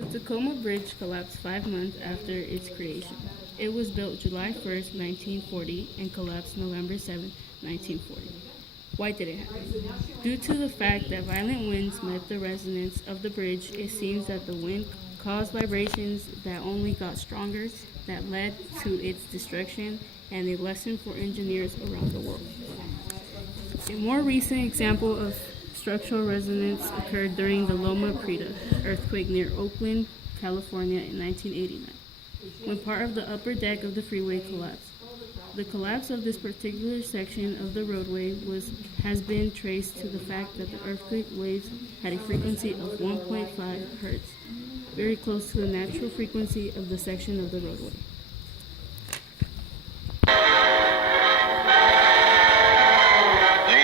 The Tacoma Bridge collapsed 5 months after its creation. It was built July 1st, 1940, and collapsed November 7th, 1940. Why did it happen? Due to the fact that violent winds met the resonance of the bridge, it seems that the wind caused vibrations that only got stronger, that led to its destruction, and a lesson for engineers around the world. A more recent example of structural resonance occurred during the Loma Prieta earthquake near Oakland, California in 1989, when part of the upper deck of the freeway collapsed. The collapse of this particular section of the roadway has been traced to the fact that the earthquake waves had a frequency of 1.5 hertz, very close to the natural frequency of the section of the roadway.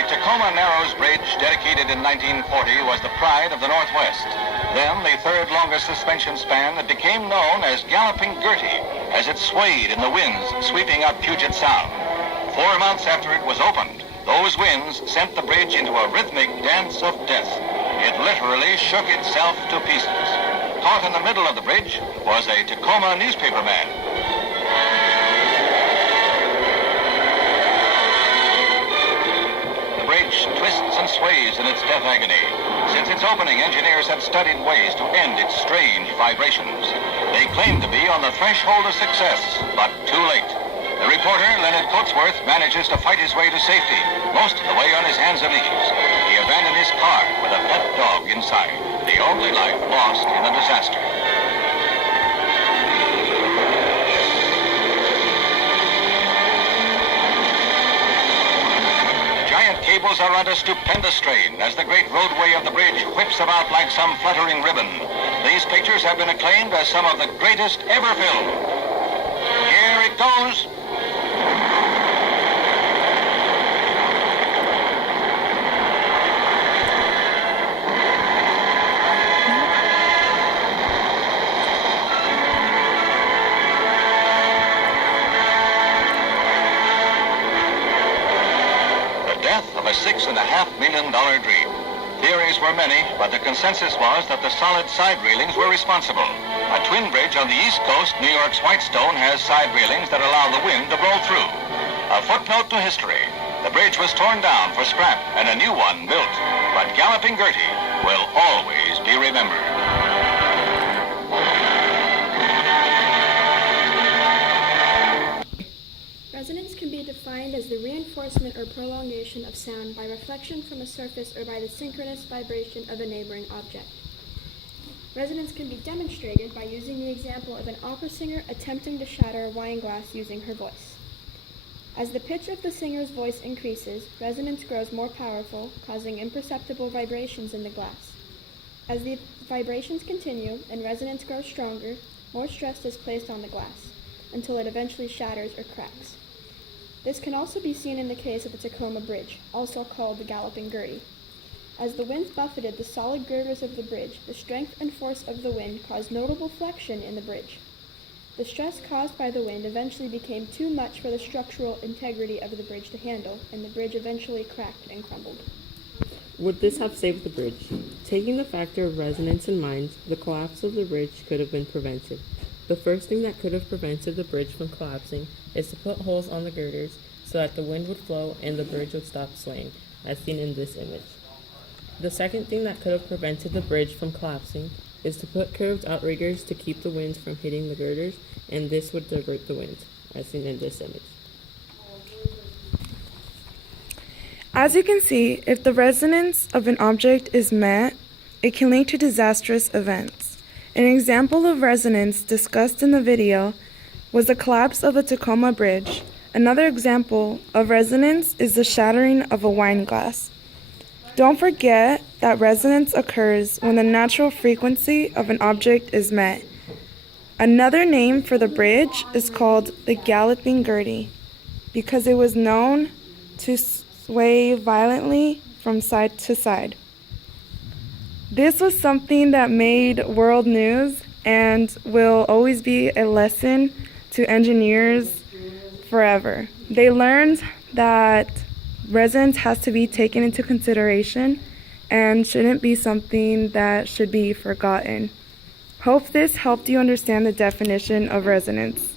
Tacoma Narrows Bridge, dedicated in 1940, was the pride of the Northwest. Then, the third longest suspension span, it became known as Galloping Gertie, as it swayed in the winds sweeping up Puget Sound. 4 months after it was opened, those winds sent the bridge into a rhythmic dance of death. It literally shook itself to pieces. Caught in the middle of the bridge was a Tacoma newspaperman. Twists and sways in its death agony. Since its opening, engineers have studied ways to end its strange vibrations. They claim to be on the threshold of success, but too late. The reporter, Leonard Coatsworth, manages to fight his way to safety, most of the way on his hands and knees. He abandoned his car with a pet dog inside, the only life lost in the disaster. Cables are under stupendous strain as the great roadway of the bridge whips about like some fluttering ribbon. These pictures have been acclaimed as some of the greatest ever filmed. Here it goes. A $6.5 million dream. Theories were many, but the consensus was that the solid side railings were responsible. A twin bridge on the East Coast, New York's Whitestone, has side railings that allow the wind to blow through. A footnote to history. The bridge was torn down for scrap and a new one built, but Galloping Gertie will always be remembered. Resonance can be defined as the reinforcement or prolongation of sound by reflection from a surface or by the synchronous vibration of a neighboring object. Resonance can be demonstrated by using the example of an opera singer attempting to shatter a wine glass using her voice. As the pitch of the singer's voice increases, resonance grows more powerful, causing imperceptible vibrations in the glass. As the vibrations continue and resonance grows stronger, more stress is placed on the glass, until it eventually shatters or cracks. This can also be seen in the case of the Tacoma Bridge, also called the Galloping Gertie. As the winds buffeted the solid girders of the bridge, the strength and force of the wind caused notable flexion in the bridge. The stress caused by the wind eventually became too much for the structural integrity of the bridge to handle, and the bridge eventually cracked and crumbled. Would this have saved the bridge? Taking the factor of resonance in mind, the collapse of the bridge could have been prevented. The first thing that could have prevented the bridge from collapsing is to put holes on the girders so that the wind would flow and the bridge would stop swaying, as seen in this image. The second thing that could have prevented the bridge from collapsing is to put curved outriggers to keep the winds from hitting the girders, and this would divert the wind, as seen in this image. As you can see, if the resonance of an object is met, it can lead to disastrous events. An example of resonance discussed in the video was the collapse of the Tacoma Bridge. Another example of resonance is the shattering of a wine glass. Don't forget that resonance occurs when the natural frequency of an object is met. Another name for the bridge is called the Galloping Gertie, because it was known to sway violently from side to side. This was something that made world news and will always be a lesson to engineers forever. They learned that resonance has to be taken into consideration and shouldn't be something that should be forgotten. Hope this helped you understand the definition of resonance.